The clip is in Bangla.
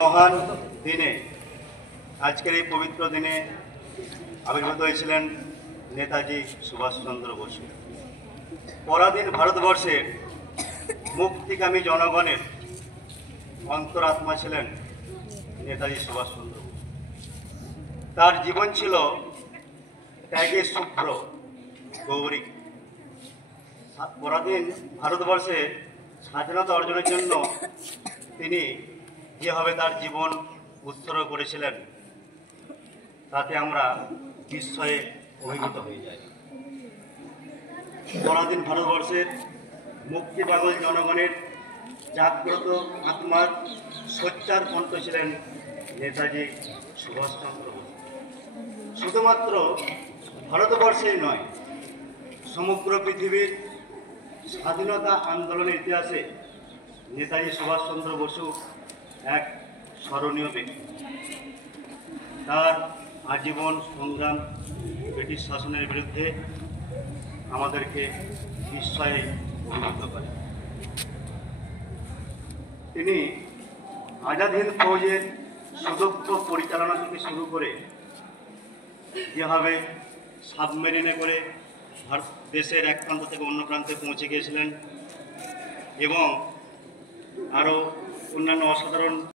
মহান দিনে আজকের এই পবিত্র দিনে আবির্ভূত হয়েছিলেন নেতাজি সুভাষচন্দ্র বসু। পরাধীন ভারতবর্ষের মুক্তিকামী জনগণের অন্তরাত্মা ছিলেন নেতাজি সুভাষচন্দ্র বসু। তার জীবন ছিল ত্যাগে শুভ্র গৌরী। পরাধীন ভারতবর্ষে স্বাধীনতা অর্জনের জন্য তিনি যেভাবে তার জীবন উৎসর্গ করেছিলেন তাতে আমরা বিস্ময়ে অভিভূত হয়ে যাই। পরাধীন ভারতবর্ষের মুক্তি পাগল জনগণের জাগ্রত আত্মার সোচ্চার কণ্ঠ ছিলেন নেতাজি সুভাষচন্দ্র বসু। শুধুমাত্র ভারতবর্ষেই নয়, সমগ্র পৃথিবীর স্বাধীনতা আন্দোলনের ইতিহাসে নেতাজি সুভাষচন্দ্র বসু এক স্মরণীয় ব্যক্তি। তার আজীবন সংগ্রাম ব্রিটিশ শাসনের বিরুদ্ধে আমাদেরকে বিস্ময়ে অভিভূত করে। তিনি আজাদ হিন্দ ফৌজের সুদক্ষ পরিচালনা থেকে শুরু করে যেভাবে সাবমেরিনে করে দেশের এক প্রান্ত থেকে অন্য প্রান্তে পৌঁছে গিয়েছিলেন এবং আরও অন্যান্য অসাধারণ